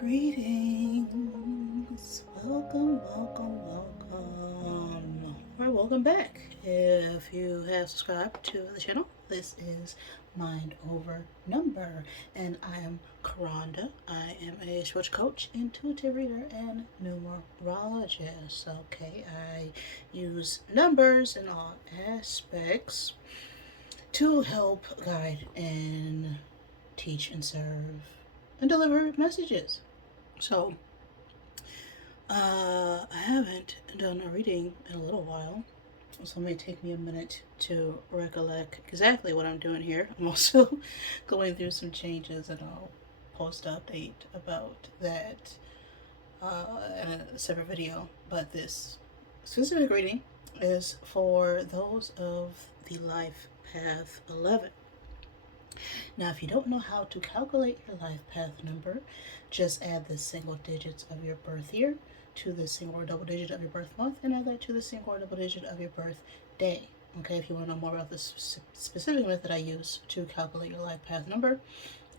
Greetings. Welcome back. If you have subscribed to the channel, this is Mind Over Number, and I am Karonda. I am a spiritual coach, intuitive reader, and numerologist. Okay, I use numbers in all aspects to help guide and teach and serve and deliver messages. So, I haven't done a reading in a little while, so it may take me a minute to recollect exactly what I'm doing here. I'm also going through some changes, and I'll post an update about that in a separate video. But this specific reading is for those of the life path 11. Now, if you don't know how to calculate your life path number, just add the single digits of your birth year to the single or double digit of your birth month, and add that to the single or double digit of your birth day. Okay, if you want to know more about the specific method I use to calculate your life path number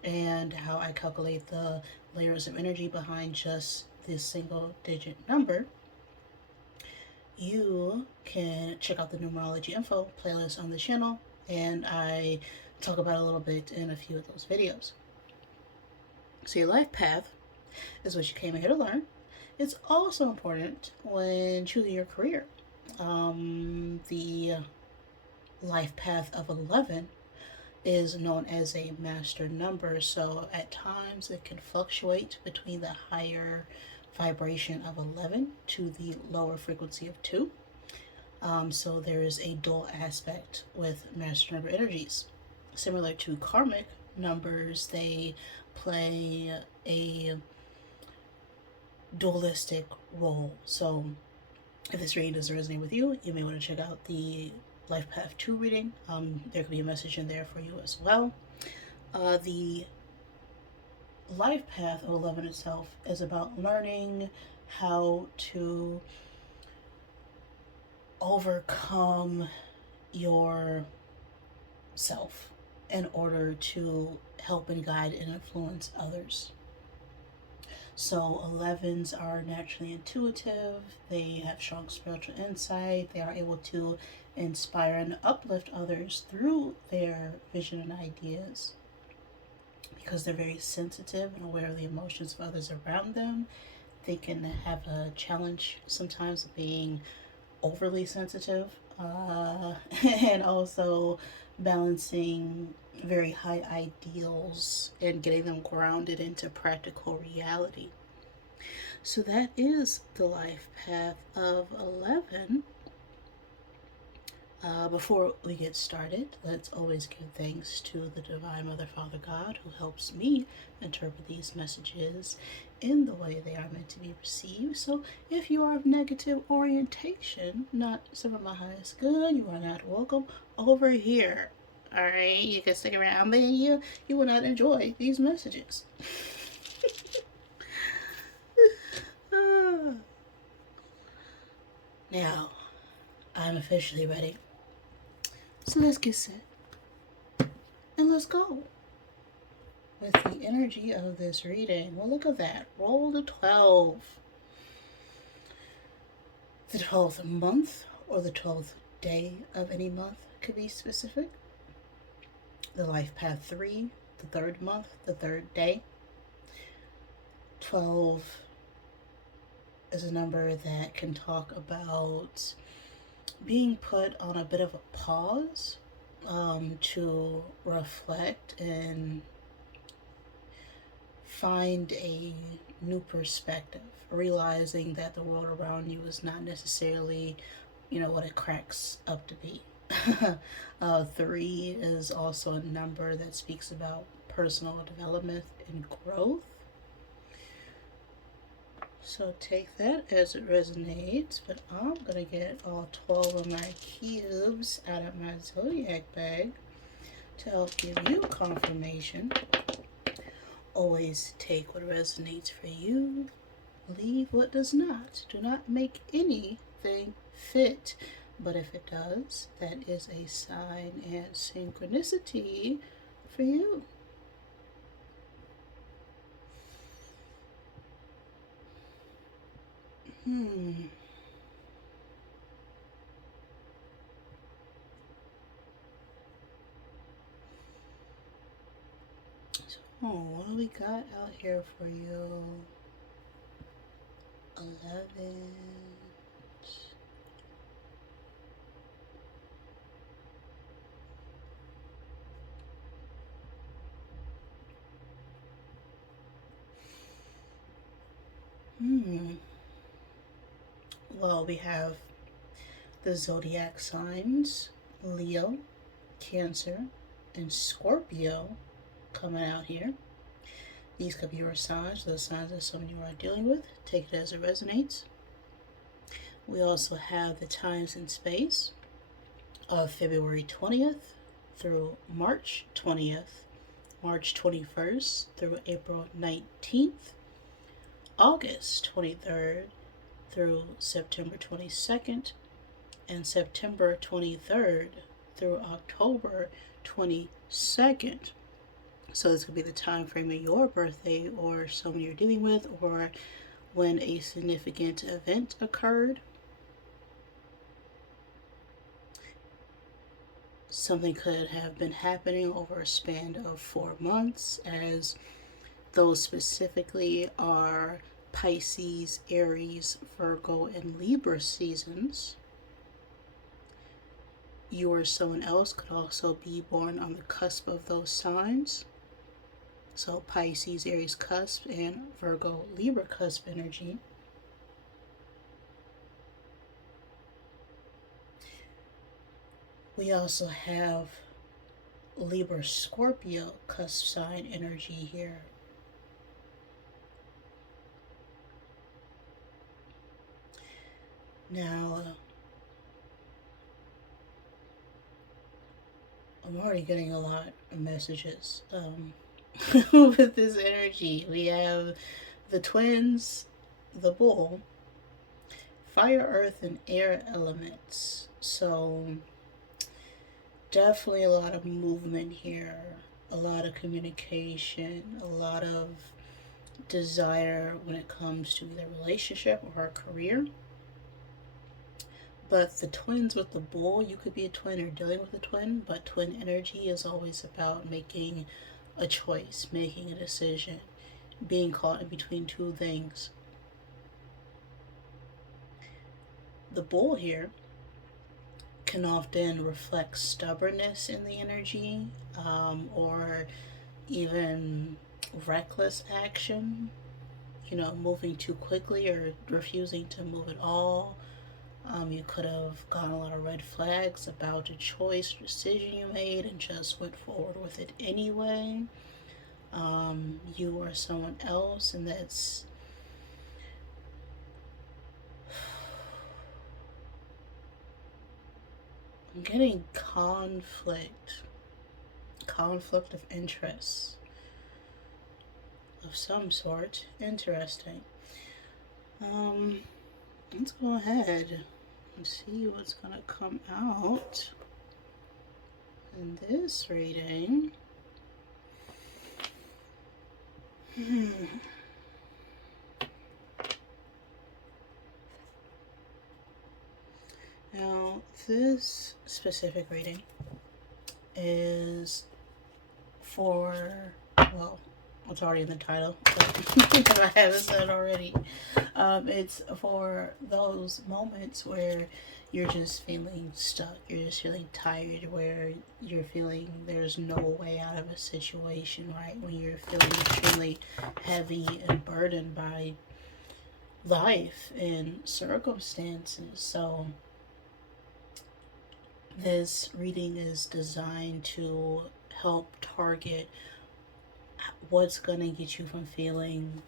and how I calculate the layers of energy behind just this single digit number, you can check out the numerology info playlist on the channel, and I talk about it a little bit in a few of those videos. So your life path is what you came here to learn. It's also important when choosing your career. The life path of 11 is known as a master number, so at times it can fluctuate between the higher vibration of 11 to the lower frequency of 2. So there is a dual aspect with master number energies. Similar to karmic numbers, they play a dualistic role. So if this reading doesn't resonate with you, you may want to check out the Life Path 2 reading. There could be a message in there for you as well. The Life Path of 11 itself is about learning how to overcome yourself in order to help and guide and influence others. So 11s are naturally intuitive, they have strong spiritual insight, they are able to inspire and uplift others through their vision and ideas. Because they're very sensitive and aware of the emotions of others around them, they can have a challenge sometimes of being overly sensitive and also balancing very high ideals and getting them grounded into practical reality. So that is the life path of 11. Before we get started, let's always give thanks to the Divine Mother, Father God, who helps me interpret these messages in the way they are meant to be received. So if you are of negative orientation, not some of my highest good, you are not welcome over here. Alright, you can stick around, but you will not enjoy these messages. Now, I'm officially ready. So let's get set. And let's go. With the energy of this reading, well, look at that. Roll the 12. The 12th month or the 12th day of any month could be specific. The life path 3, the 3rd month, the 3rd day. 12 is a number that can talk about being put on a bit of a pause to reflect and find a new perspective, realizing that the world around you is not necessarily, what it cracks up to be. 3 is also a number that speaks about personal development and growth. So take that as it resonates, but I'm going to get all 12 of my cubes out of my Zodiac bag to help give you confirmation. Always take what resonates for you, leave what does not. Do not make anything fit, but if it does, that is a sign and synchronicity for you. Oh, what do we got out here for you? 11. Well, we have the zodiac signs, Leo, Cancer, and Scorpio coming out here. These could be your signs, the signs that someone you are dealing with. Take it as it resonates. We also have the times and space of February 20th through March 20th, March 21st through April 19th, August 23rd through September 22nd, and September 23rd through October 22nd. So this could be the time frame of your birthday or someone you're dealing with, or when a significant event occurred. Something could have been happening over a span of 4 months, as those specifically are Pisces, Aries, Virgo, and Libra seasons. You or someone else could also be born on the cusp of those signs. So Pisces, Aries cusp, and Virgo, Libra cusp energy. We also have Libra, Scorpio cusp sign energy here. Now, I'm already getting a lot of messages with this energy. We have the twins, the bull, fire, earth, and air elements. So definitely a lot of movement here, a lot of communication, a lot of desire when it comes to either relationship or a career. But the twins with the bull, you could be a twin or dealing with a twin, but twin energy is always about making a choice, making a decision, being caught in between two things. The bull here can often reflect stubbornness in the energy, or even reckless action, moving too quickly or refusing to move at all. You could have gotten a lot of red flags about a choice or decision you made and just went forward with it anyway. You or someone else, and that's I'm getting conflict of interest of some sort. Interesting. Let's go ahead and see what's gonna come out in this reading. Now, this specific reading is for, well, it's already in the title, but if I haven't said already, it's for those moments where you're just feeling stuck, you're just feeling tired, where you're feeling there's no way out of a situation, right? When you're feeling extremely heavy and burdened by life and circumstances. So this reading is designed to help target what's going to get you from feeling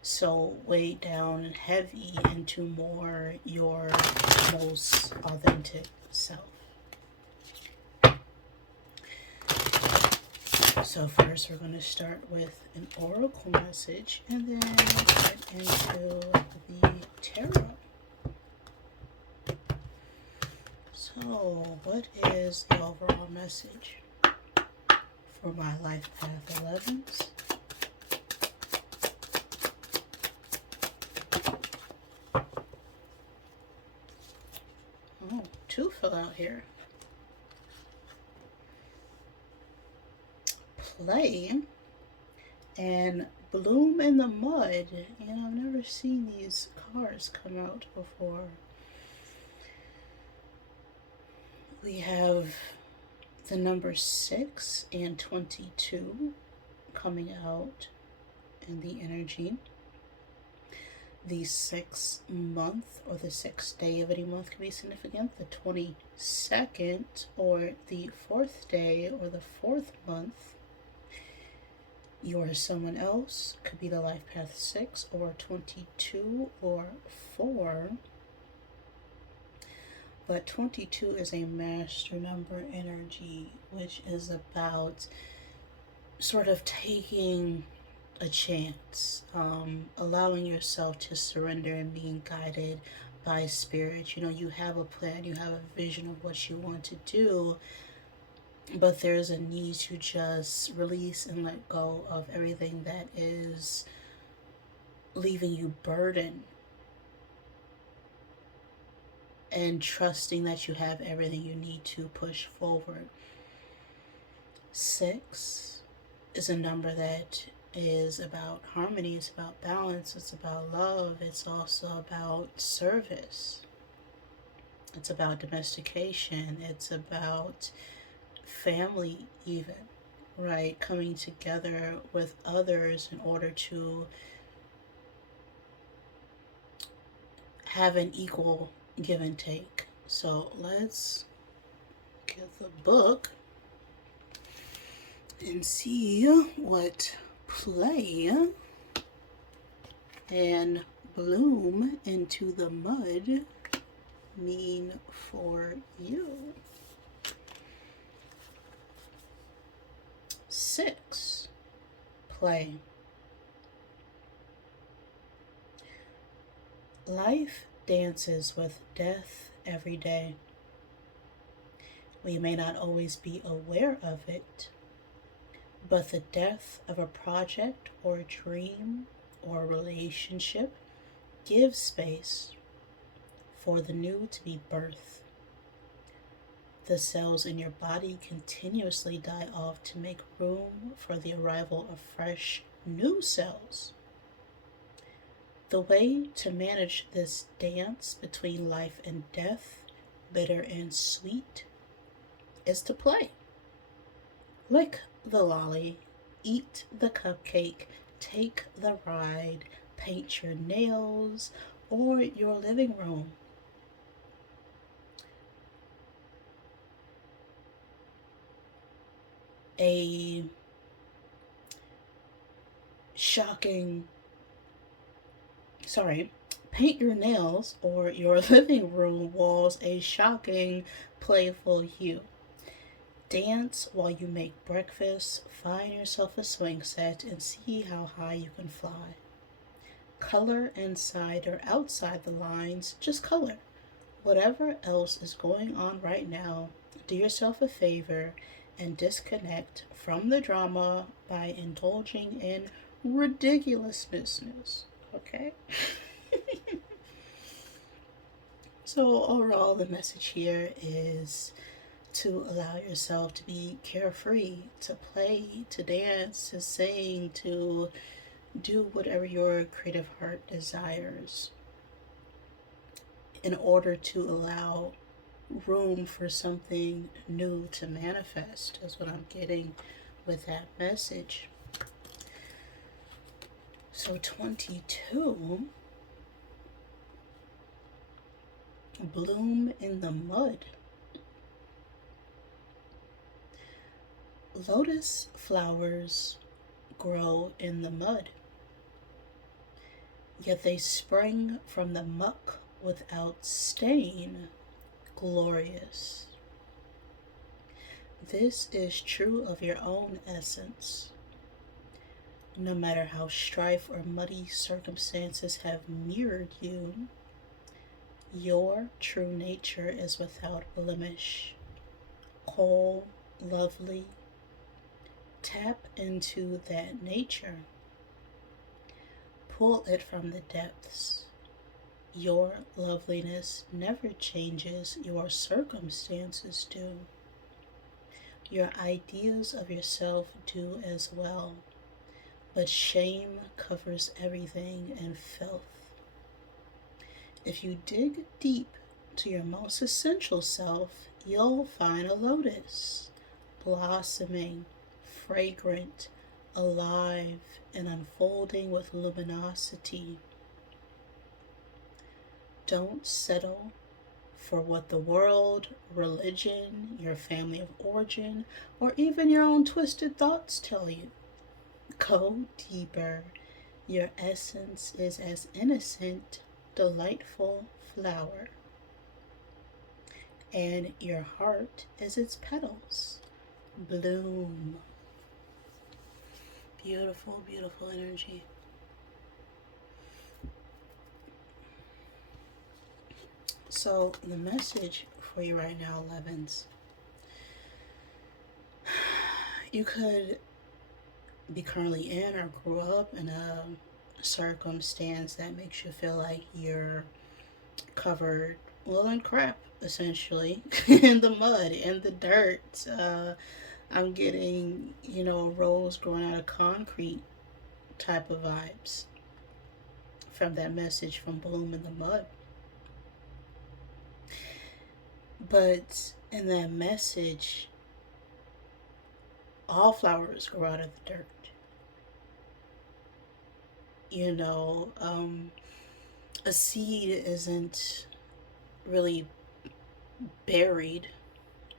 so weighed down and heavy into more your most authentic self. So first we're going to start with an oracle message and then get into the tarot. So what is the overall message for my life path 11s? Oh, 2 fell out here. Play And Bloom in the Mud. I've never seen these cards come out before. We have the number 6 and 22 coming out in the energy. The 6th month or the 6th day of any month can be significant. The 22nd or the 4th day or the 4th month. You are someone else. Could be the life path 6 or 22 or 4. But 22 is a master number energy, which is about sort of taking a chance, allowing yourself to surrender and being guided by spirit. You have a plan, you have a vision of what you want to do, but there's a need to just release and let go of everything that is leaving you burdened, and trusting that you have everything you need to push forward. 6 is a number that is about harmony, it's about balance, it's about love, it's also about service, it's about domestication, it's about family even, right? Coming together with others in order to have an equal give and take. So let's get the book and see what play and bloom into the mud mean for you. 6, play. Life dances with death every day. We may not always be aware of it, but the death of a project or a dream or a relationship gives space for the new to be birthed. The cells in your body continuously die off to make room for the arrival of fresh, new cells. The way to manage this dance between life and death, bitter and sweet, is to play. Lick the lolly, eat the cupcake, take the ride, paint your nails or your living room. A paint your nails or your living room walls a shocking, playful hue. Dance while you make breakfast, find yourself a swing set, and see how high you can fly. Color inside or outside the lines, just color. Whatever else is going on right now, do yourself a favor and disconnect from the drama by indulging in ridiculousness. Okay? So overall, the message here is to allow yourself to be carefree, to play, to dance, to sing, to do whatever your creative heart desires in order to allow room for something new to manifest, is what I'm getting with that message. So 22, bloom in the mud. Lotus flowers grow in the mud, yet they spring from the muck without stain, glorious. This is true of your own essence. No matter how strife or muddy circumstances have mirrored you, your true nature is without blemish, whole, lovely. Tap into that nature. Pull it from the depths. Your loveliness never changes, your circumstances do. Your ideas of yourself do as well. but shame covers everything and filth. If you dig deep to your most essential self, you'll find a lotus, blossoming, fragrant, alive, and unfolding with luminosity. Don't settle for what the world, religion, your family of origin, or even your own twisted thoughts tell you. Go deeper. Your essence is as innocent, delightful flower, and your heart is its petals. Bloom. Beautiful, beautiful energy. So, the message for you right now, 11s. You could be currently in or grew up in a circumstance that makes you feel like you're covered, well, in crap, essentially, in the mud, in the dirt. I'm getting, rose growing out of concrete type of vibes from that message from Bloom in the Mud. But in that message, all flowers grow out of the dirt. A seed isn't really buried,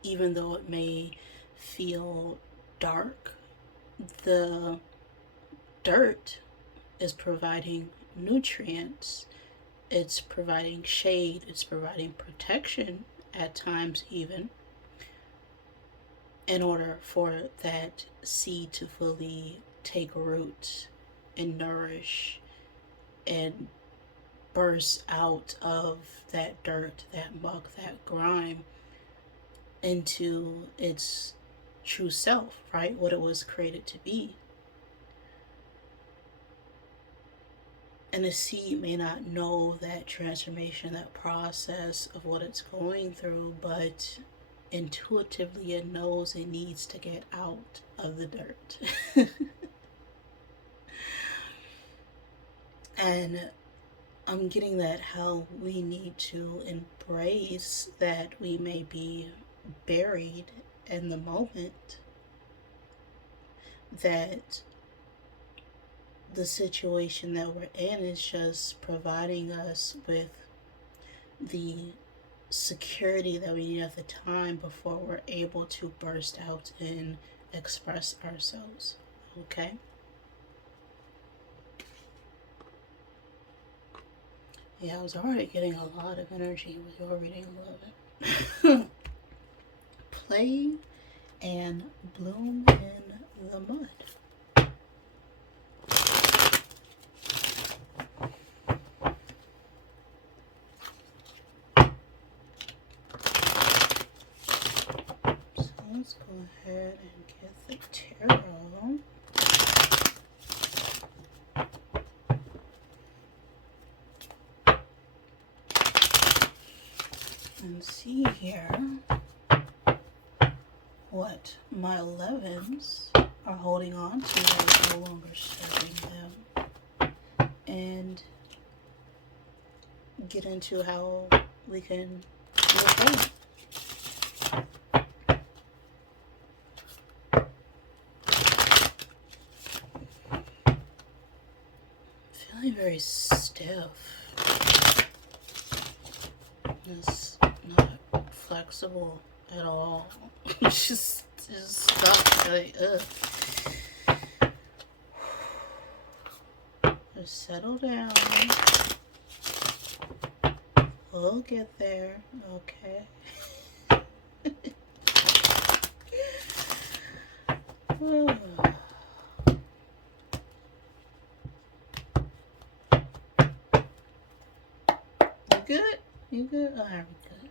even though it may feel dark. The dirt is providing nutrients, it's providing shade, it's providing protection at times, even in order for that seed to fully take root and nourish and burst out of that dirt, that muck, that grime into its true self, right? What it was created to be. And the seed may not know that transformation, that process of what it's going through, but intuitively it knows it needs to get out of the dirt. And I'm getting that how we need to embrace that we may be buried in the moment, that the situation that we're in is just providing us with the security that we need at the time before we're able to burst out and express ourselves. Okay? Yeah, I was already getting a lot of energy with your reading. Love it. Play and bloom in the mud. So let's go ahead and get the tarot. And see here what my 11s are holding on to that is no longer serving them, and get into how we can move forward. Feeling very stiff. It's not flexible at all. just stuck. Like, ugh. Just settle down. We'll get there. Okay. Oh. You good? You good? Alright, good.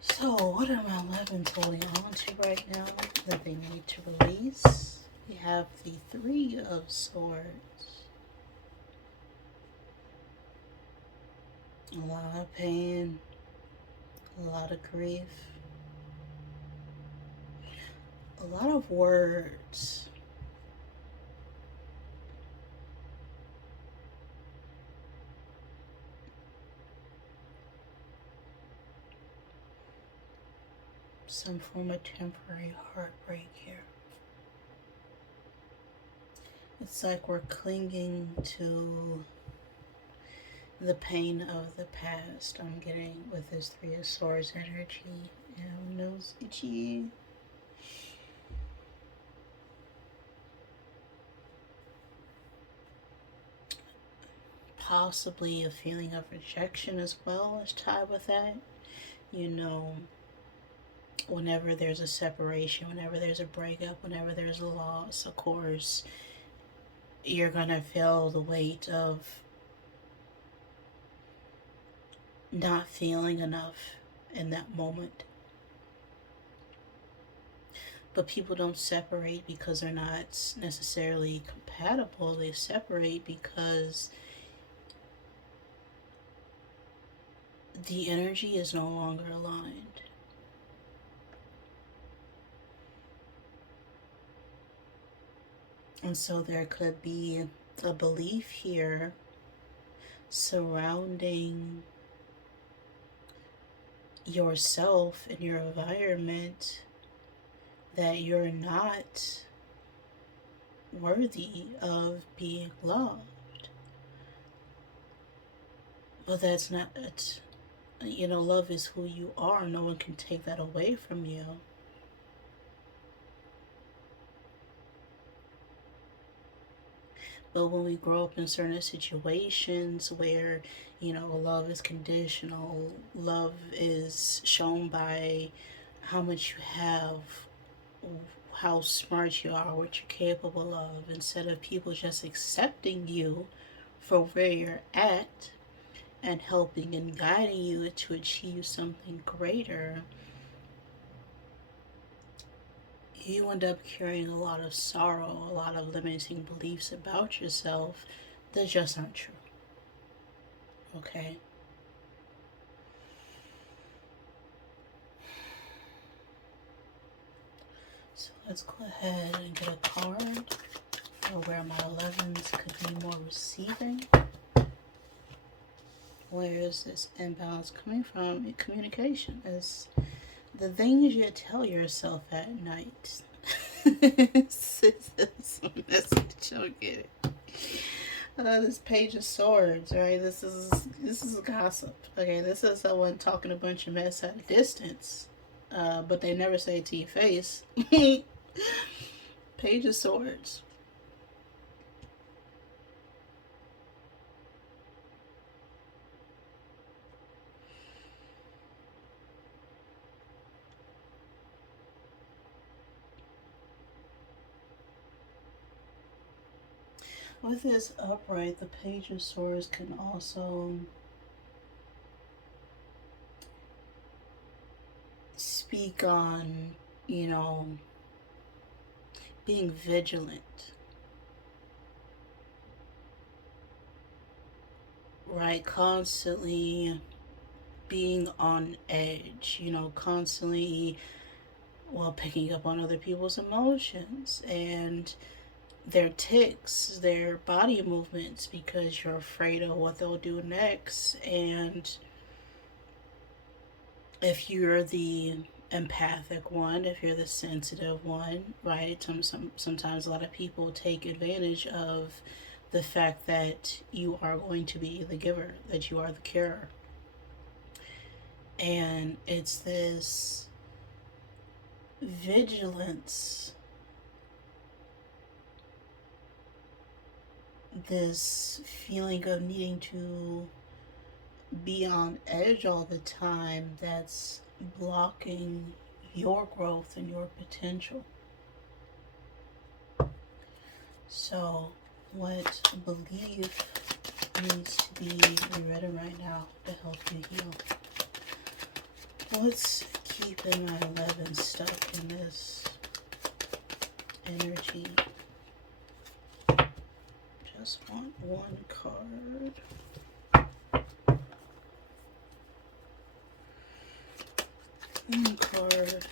So, what are my 11s holding on to right now that they need to release? We have the 3 of Swords. A lot of pain, a lot of grief, a lot of words some form of temporary heartbreak here. It's like we're clinging to the pain of the past. I'm getting with this Three of Swords energy. And nose itchy. Possibly a feeling of rejection as well is tied with that. You know, whenever there's a separation, whenever there's a breakup, whenever there's a loss, of course, you're gonna feel the weight of not feeling enough in that moment. But people don't separate because they're not necessarily compatible. They separate because the energy is no longer aligned. And so there could be a belief here surrounding yourself and your environment that you're not worthy of being loved. But that's not it. You know, love is who you are. No one can take that away from you. But when we grow up in certain situations where, you know, love is conditional, love is shown by how much you have, how smart you are, what you're capable of, instead of people just accepting you for where you're at and helping and guiding you to achieve something greater, you end up carrying a lot of sorrow, a lot of limiting beliefs about yourself that just aren't true. Okay? So let's go ahead and get a card for where my 11s could be more receiving. Where is this imbalance coming from? Communication is the things you tell yourself at night. It's a message. I'll get it. This Page of Swords, right? This is gossip. Okay, this is someone talking a bunch of mess at a distance, but they never say it to your face. Page of Swords. With this upright, the Page of Swords can also speak on, you know, being vigilant, right? Constantly being on edge, you know, constantly, well, picking up on other people's emotions and their tics, their body movements, because you're afraid of what they'll do next. And if you're the empathic one, if you're the sensitive one, right? Sometimes a lot of people take advantage of the fact that you are going to be the giver, that you are the carer. And it's this vigilance, this feeling of needing to be on edge all the time that's blocking your growth and your potential. So what belief needs to be rewritten right now to help you heal? What's keeping my 11 stuck in this energy? Just want one card. One card.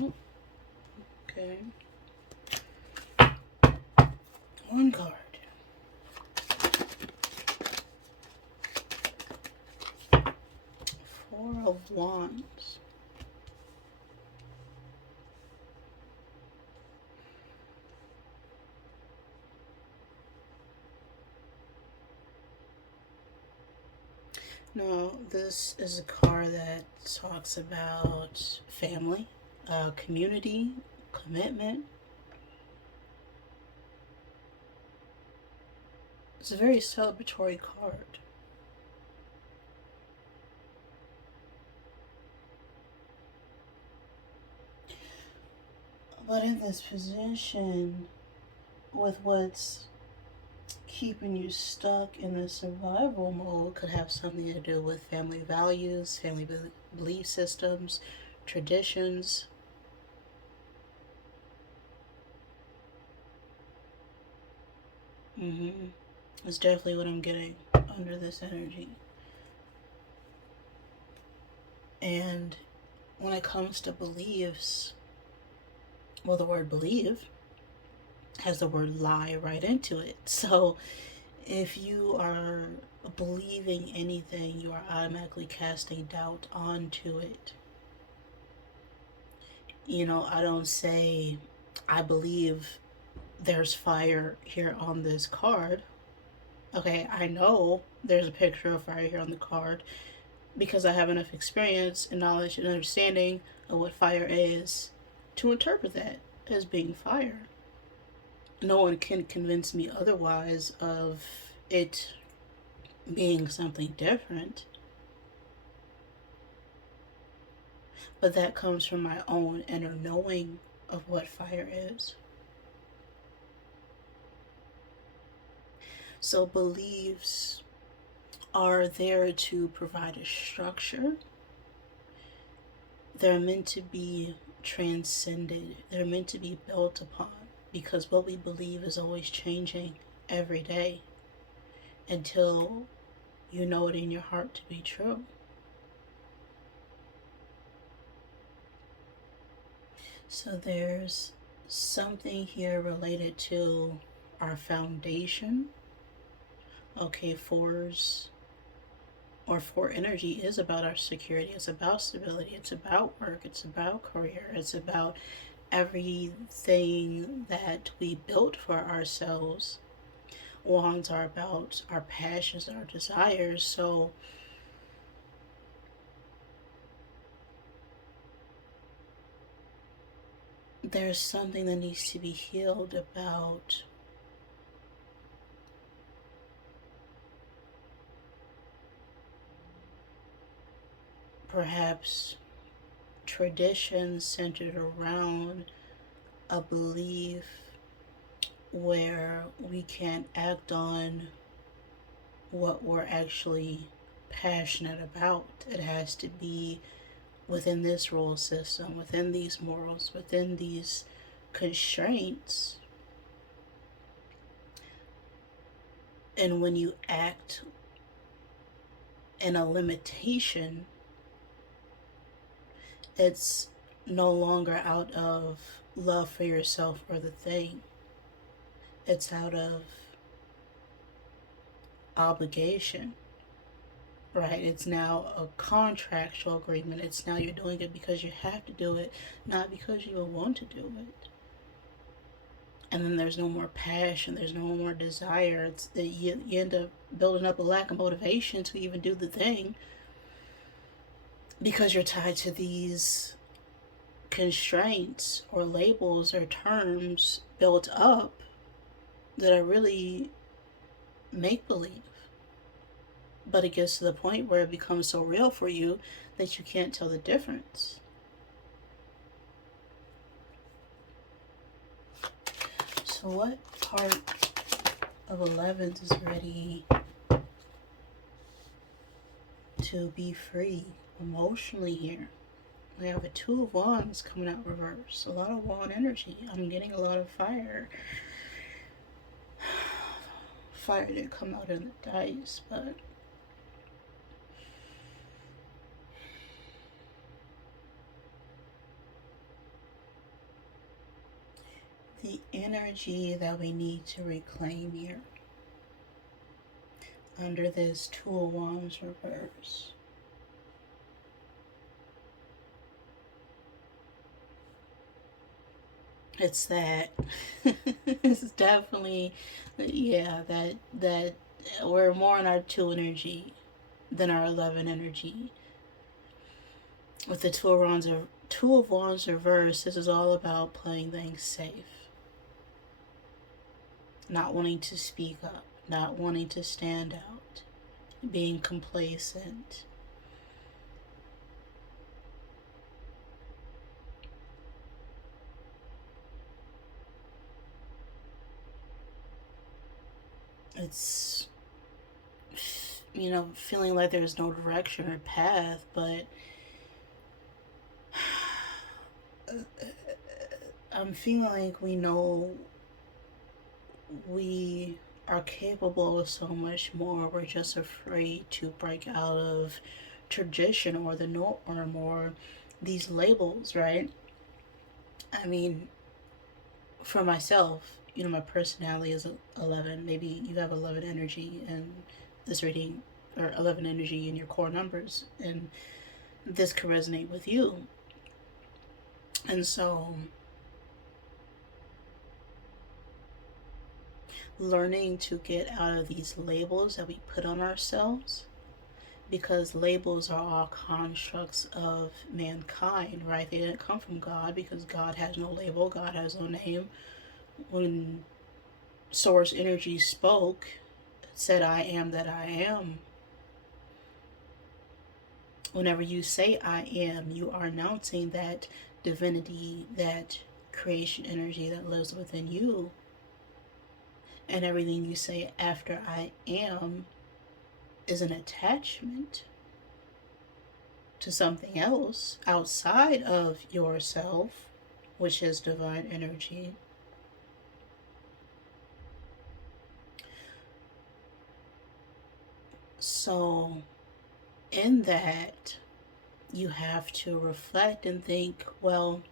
Oh, okay. One card. Four of Wands. No, this is a card that talks about family, community, commitment. It's a very celebratory card. But in this position, with what's keeping you stuck in the survival mode, could have something to do with family values, family belief systems, traditions. Mm-hmm. That's definitely what I'm getting under this energy. And when it comes to beliefs, well, the word believe has the word lie right into it. So if you are believing anything, you are automatically casting doubt onto it. You know, I don't say, I believe there's fire here on this card. Okay, I know there's a picture of fire here on the card because I have enough experience and knowledge and understanding of what fire is to interpret that as being fire. No one can convince me otherwise of it being something different. But that comes from my own inner knowing of what fire is. So beliefs are there to provide a structure. They're meant to be transcended. They're meant to be built upon because what we believe is always changing every day until you know it in your heart to be true. So there's something here related to our foundation. Okay, fours or four energy is about our security. It's about stability. It's about work. It's about career. It's about everything that we built for ourselves. Wands are about our passions and our desires. So there's something that needs to be healed about perhaps traditions centered around a belief where we can't act on what we're actually passionate about. It has to be within this rule system, within these morals, within these constraints. And when you act in a limitation, it's no longer out of love for yourself or the thing. It's out of obligation, right? It's now a contractual agreement. It's now you're doing it because you have to do it, not because you want to do it. And then there's no more passion, there's no more desire. It's that you end up building up a lack of motivation to even do the thing because you're tied to these constraints or labels or terms built up that are really make believe. But it gets to the point where it becomes so real for you that you can't tell the difference. So what part of 11th is ready to be free emotionally here? We have a 2 of Wands coming out reverse. A lot of wand energy. I'm getting a lot of fire. Fire didn't come out in the dice, but the energy that we need to reclaim here under this 2 of Wands reverse It's that. It's definitely, yeah, that we're more in our 2 energy than our 11 energy. With the Two of Wands reversed, this is all about playing things safe, not wanting to speak up, not wanting to stand out, being complacent. It's, feeling like there's no direction or path, but I'm feeling like we know we are capable of so much more. We're just afraid to break out of tradition or the norm or these labels, right? I mean, for myself, my personality is 11. Maybe you have 11 energy in this reading, or 11 energy in your core numbers, and this could resonate with you. And so, learning to get out of these labels that we put on ourselves, because labels are all constructs of mankind, right? They didn't come from God, because God has no label, God has no name. When source energy spoke, it said, I am that I am. Whenever you say I am, you are announcing that divinity, that creation energy that lives within you. And everything you say after I am is an attachment to something else outside of yourself, which is divine energy. So, in that, you have to reflect and think, well,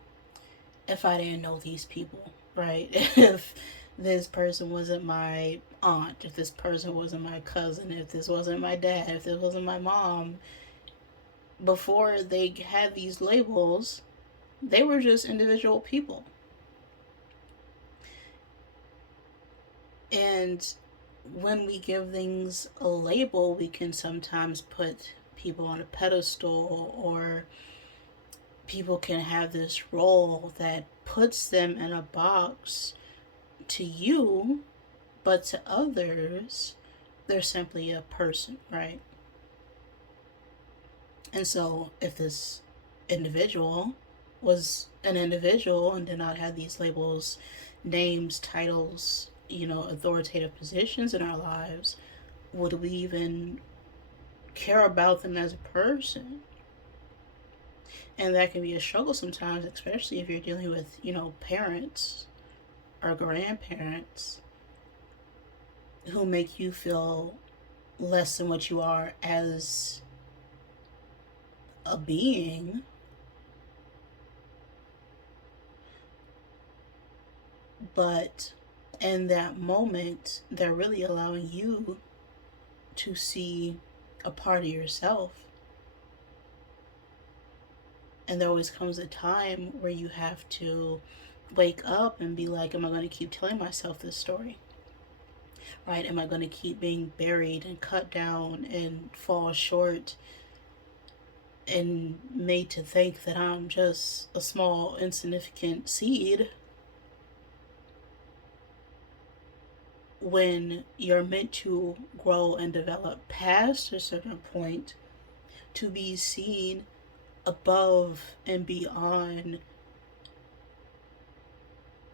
if I didn't know these people, right? If this person wasn't my aunt, if this person wasn't my cousin, if this wasn't my dad, if this wasn't my mom, before they had these labels, they were just individual people. And when we give things a label, we can sometimes put people on a pedestal, or people can have this role that puts them in a box to you, but to others, they're simply a person, right? And so, if this individual was an individual and did not have these labels, names, titles, authoritative positions in our lives, would we even care about them as a person? And that can be a struggle sometimes, especially if you're dealing with, parents or grandparents who make you feel less than what you are as a being. But in that moment, they're really allowing you to see a part of yourself. And there always comes a time where you have to wake up and be like, am I going to keep telling myself this story? Right? Am I going to keep being buried and cut down and fall short and made to think that I'm just a small, insignificant seed, when you're meant to grow and develop past a certain point to be seen above and beyond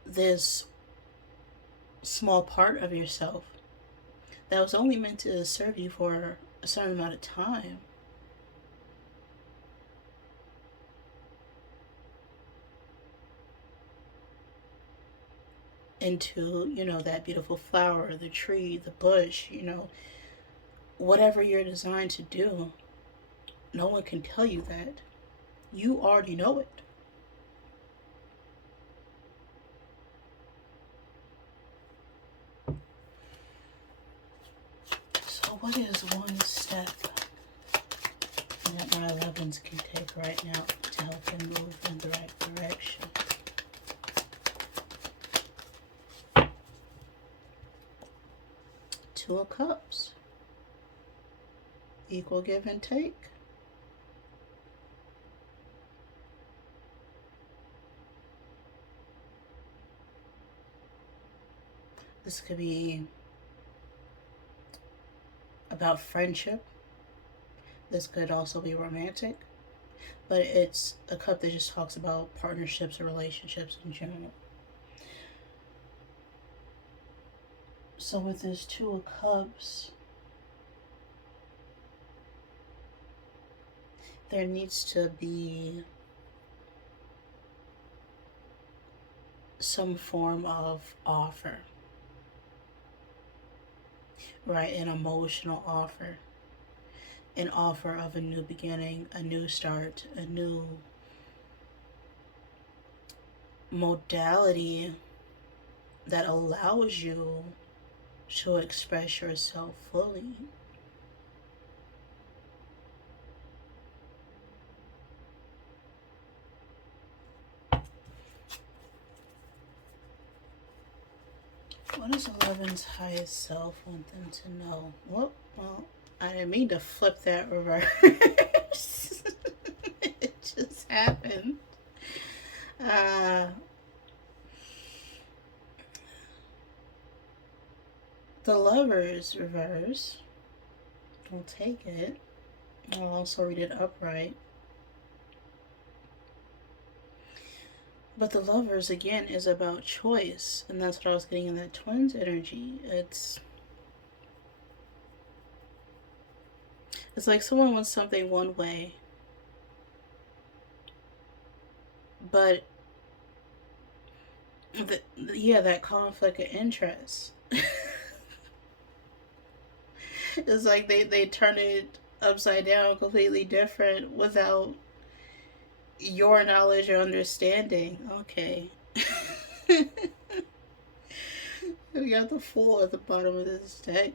this small part of yourself that was only meant to serve you for a certain amount of time. Into, that beautiful flower, the tree, the bush, whatever you're designed to do. No one can tell you that. You already know it. So what is one step that my 11s can take right now to help them move in the right direction? Two of Cups. Equal give and take. This could be about friendship. This could also be romantic. But it's a cup that just talks about partnerships or relationships in general. So with this Two of Cups, there needs to be some form of offer, right? An emotional offer, an offer of a new beginning, a new start, a new modality that allows you to express yourself fully. What does 11's highest self want them to know? Well, I didn't mean to flip that reverse. It just happened. The Lovers reverse. I'll take it. I'll also read it upright. But the Lovers, again, is about choice. And that's what I was getting in that Twins energy. It's like someone wants something one way, but that conflict of interest. It's like they turn it upside down, completely different, without your knowledge or understanding. Okay. We got the Fool at the bottom of this deck.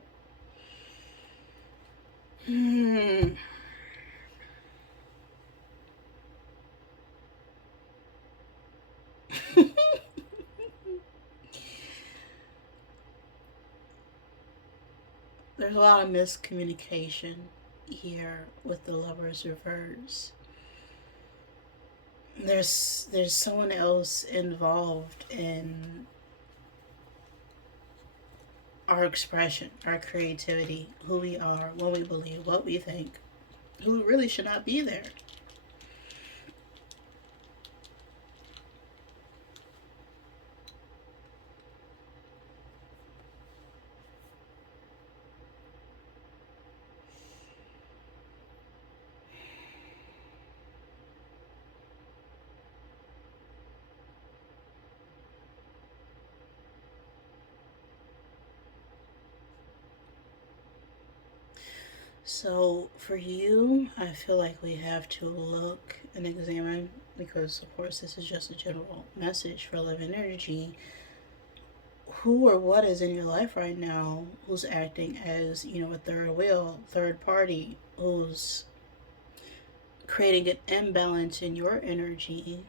There's a lot of miscommunication here with the Lovers reverse. There's someone else involved in our expression, our creativity, who we are, what we believe, what we think, who really should not be there. So for you, I feel like we have to look and examine, because of course this is just a general message for Love Energy. Who or what is in your life right now who's acting as, a third wheel, third party, who's creating an imbalance in your energy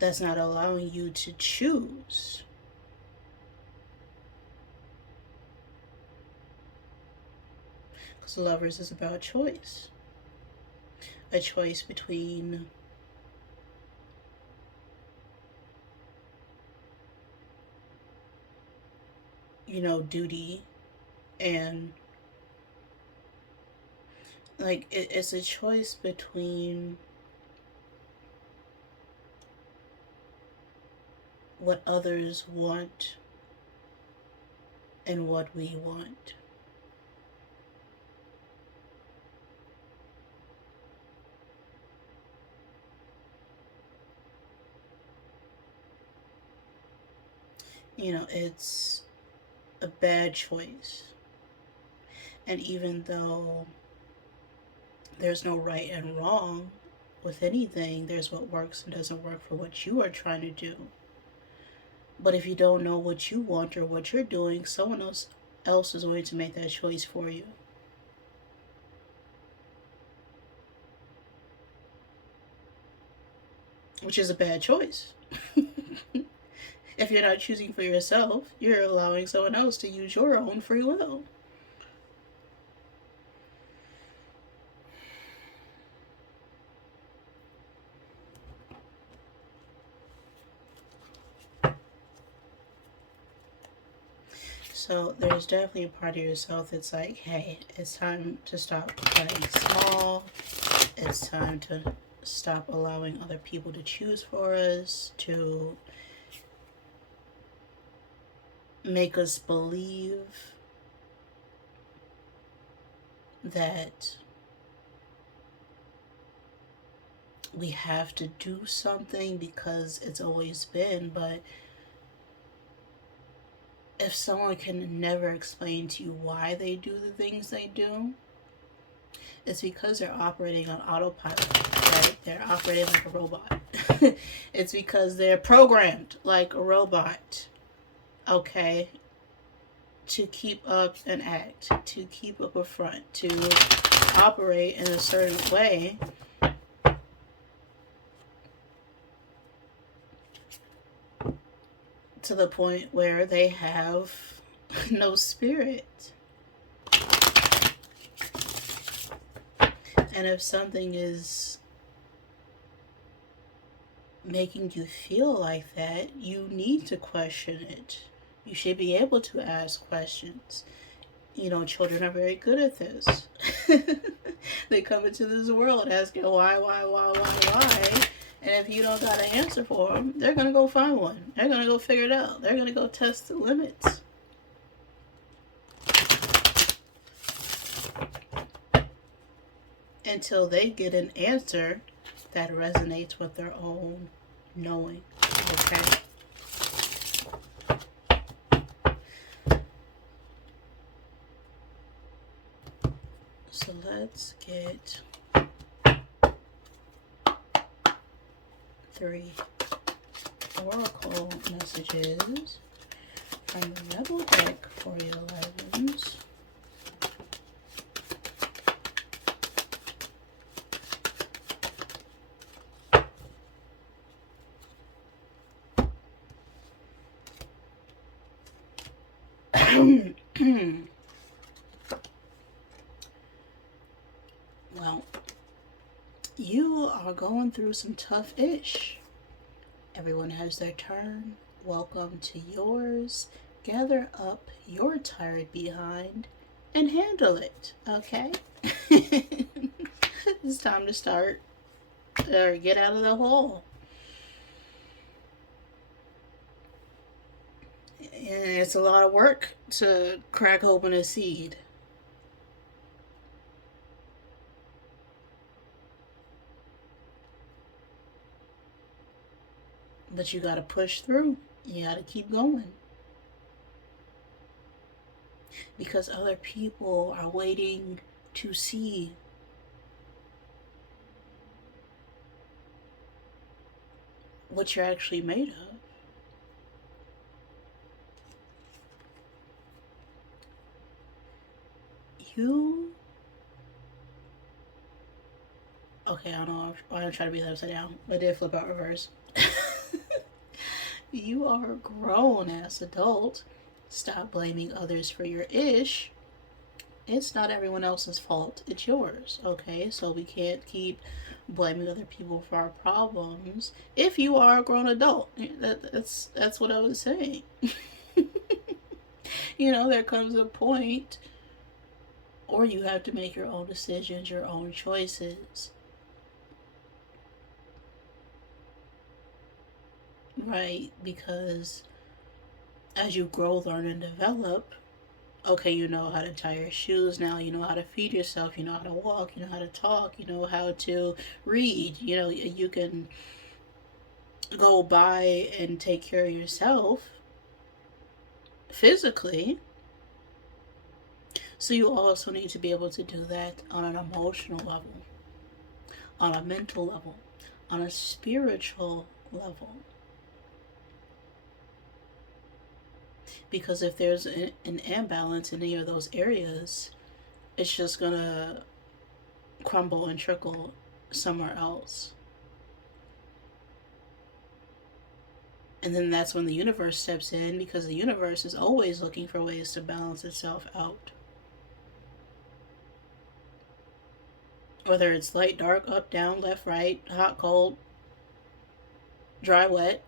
that's not allowing you to choose. Because Lovers is about choice. A choice between duty and it's a choice between what others want and what we want. It's a bad choice. And even though there's no right and wrong with anything, there's what works and doesn't work for what you are trying to do. But if you don't know what you want or what you're doing, someone else is going to make that choice for you. Which is a bad choice. If you're not choosing for yourself, you're allowing someone else to use your own free will. So there's definitely a part of yourself that's like, hey, it's time to stop playing small. It's time to stop allowing other people to choose for us, to make us believe that we have to do something because it's always been. But if someone can never explain to you why they do the things they do, it's because they're operating on autopilot, right? They're operating like a robot. It's because they're programmed like a robot, okay? To keep up an act, to keep up a front, to operate in a certain way. To the point where they have no spirit. And if something is making you feel like that, you need to question it. You should be able to ask questions. You know, children are very good at this. They come into this world asking why. And if you don't got an answer for them, they're going to go find one. They're going to go figure it out. They're going to go test the limits. Until they get an answer that resonates with their own knowing. Okay? So let's get 3 oracle messages from the Rebel deck for your 11s. Well, you are going through some tough-ish. Everyone has their turn. Welcome to yours. Gather up your tired behind and handle it, okay? It's time to start or get out of the hole. And it's a lot of work to crack open a seed. But you gotta push through. You gotta keep going. Because other people are waiting to see what you're actually made of. Okay, I don't know why I'm trying to be that upside down. I did flip out reverse. You are a grown ass adult. Stop blaming others for your ish. It's not everyone else's fault, it's yours, okay? So we can't keep blaming other people for our problems. If you are a grown adult, that's what I was saying. You know, there comes a point, or you have to make your own decisions, your own choices. Right? Because as you grow, learn, and develop, okay, you know how to tie your shoes now, you know how to feed yourself, you know how to walk, you know how to talk, you know how to read, you know, you can go by and take care of yourself physically. So you also need to be able to do that on an emotional level, on a mental level, on a spiritual level. Because if there's an imbalance in any of those areas, it's just gonna crumble and trickle somewhere else. And then that's when the universe steps in, because the universe is always looking for ways to balance itself out. Whether it's light, dark, up, down, left, right, hot, cold, dry, wet,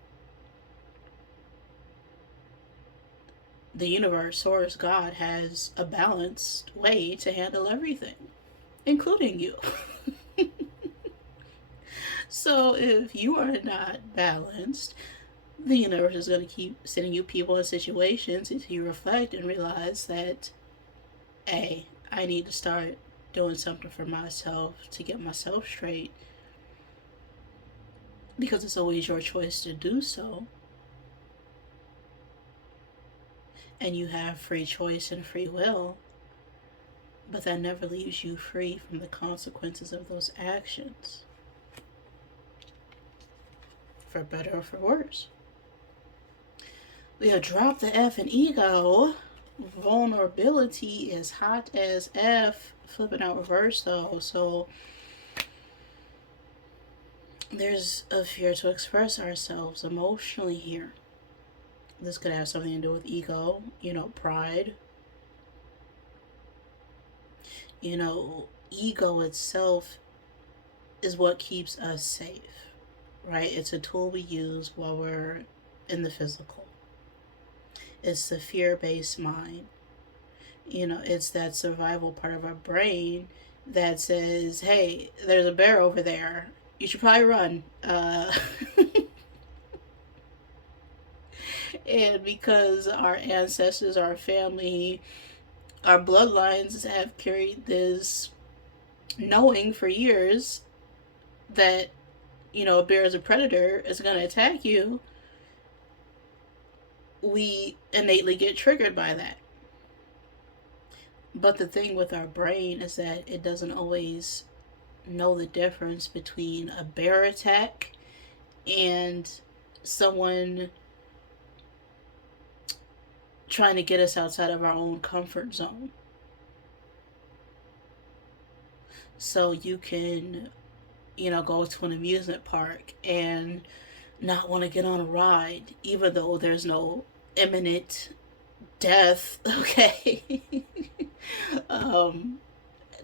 the universe, Source, God, has a balanced way to handle everything, including you. So if you are not balanced, the universe is going to keep sending you people and situations until you reflect and realize that, hey, I need to start doing something for myself to get myself straight, because it's always your choice to do so. And you have free choice and free will, but that never leaves you free from the consequences of those actions, for better or for worse. We have dropped the F in ego. Vulnerability is hot as F. Flipping out reverse though. So there's a fear to express ourselves emotionally here. This could have something to do with ego, pride. Ego itself is what keeps us safe, right? It's a tool we use while we're in the physical. It's the fear-based mind. It's that survival part of our brain that says, hey, there's a bear over there. You should probably run. And because our ancestors, our family, our bloodlines have carried this knowing for years that, a bear is a predator, is going to attack you, we innately get triggered by that. But the thing with our brain is that it doesn't always know the difference between a bear attack and someone trying to get us outside of our own comfort zone. So you can, go to an amusement park and not want to get on a ride, even though there's no imminent death, okay?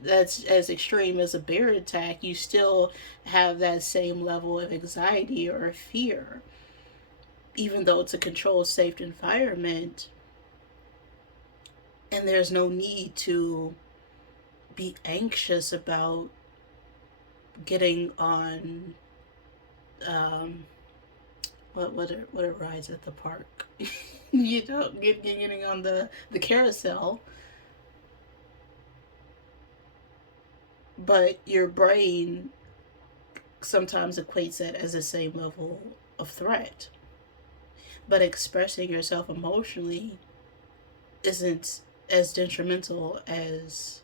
That's as extreme as a bear attack. You still have that same level of anxiety or fear. Even though it's a controlled, safe environment, and there's no need to be anxious about getting on what are rides at the park. Getting on the carousel. But your brain sometimes equates that as the same level of threat. But expressing yourself emotionally isn't as detrimental as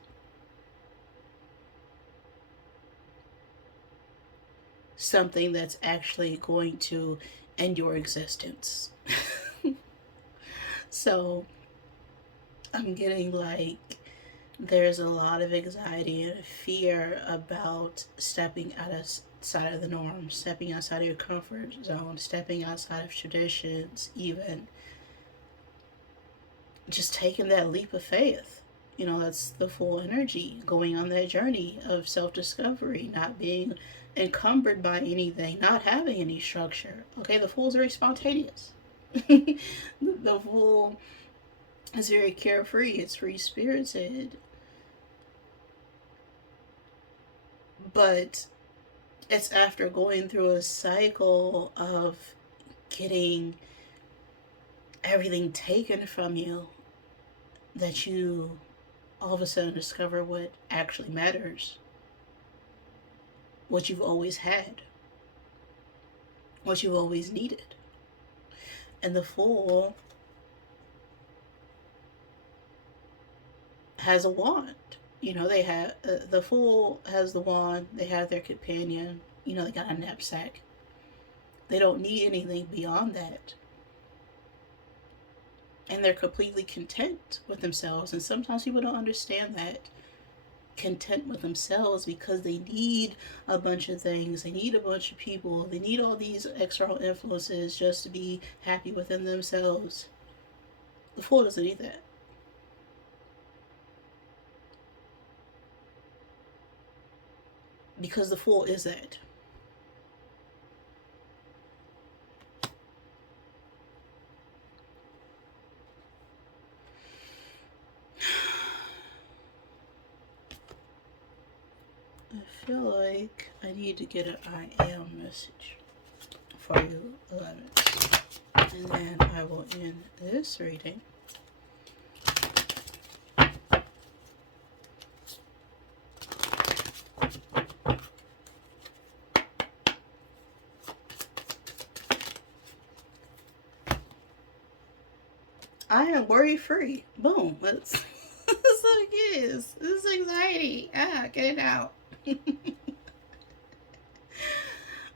something that's actually going to end your existence. So I'm getting there's a lot of anxiety and fear about stepping outside of the norm, stepping outside of your comfort zone, stepping outside of traditions, even just taking that leap of faith. That's the full energy, going on that journey of self-discovery, not being encumbered by anything, not having any structure. Okay, the Fool is very spontaneous. The Fool is very carefree. It's free-spirited. But it's after going through a cycle of getting everything taken from you that you all of a sudden discover what actually matters. What you've always had. What you've always needed. And the Fool has a wand. They have the Fool has the wand. They have their companion. They got a knapsack. They don't need anything beyond that. And they're completely content with themselves. And sometimes people don't understand that. content with themselves because they need a bunch of things. They need a bunch of people. They need all these external influences just to be happy within themselves. The Fool doesn't need that. Because the Fool is that. I feel like I need to get an I am message for you, 11. And then I will end this reading. I am worry free. Boom. That's what it is. This is anxiety. Get it out.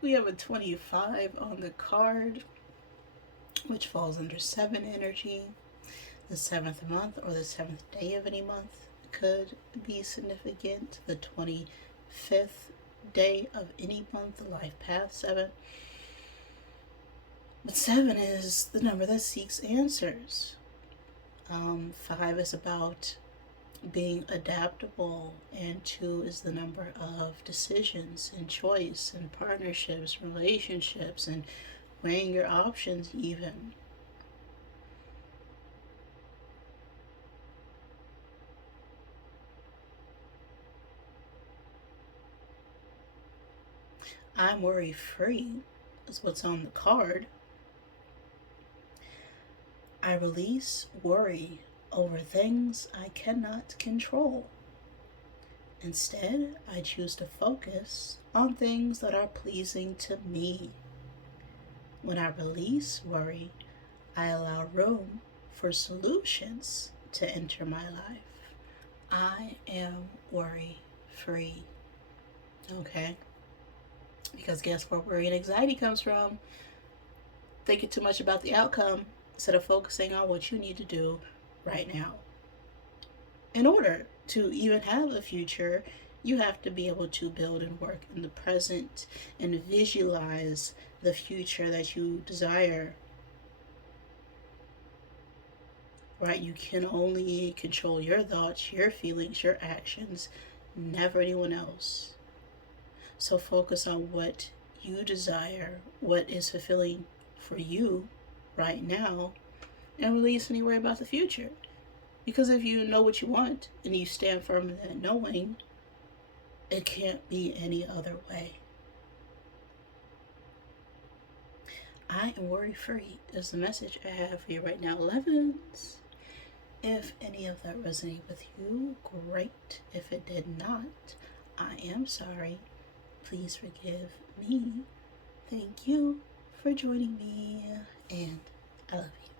We have a 25 on the card, which falls under 7 energy. The 7th month or the 7th day of any month could be significant. The 25th day of any month, the life path 7. But 7 is the number that seeks answers. 5 is about being adaptable, and 2 is the number of decisions and choice and partnerships, relationships, and weighing your options even. I'm worry free is what's on the card. I release worry over things I cannot control. Instead, I choose to focus on things that are pleasing to me. When I release worry, I allow room for solutions to enter my life. I am worry free. Okay? Because guess where worry and anxiety comes from? Thinking too much about the outcome instead of focusing on what you need to do right now. In order to even have a future, you have to be able to build and work in the present and visualize the future that you desire. Right? You can only control your thoughts, your feelings, your actions, never anyone else. So focus on what you desire, what is fulfilling for you right now, and release any worry about the future. Because if you know what you want and you stand firm in that knowing, it can't be any other way. I am worry free is the message I have for you right now, 11s. If any of that resonated with you, great. If it did not, I am sorry. Please forgive me. Thank you for joining me, and I love you.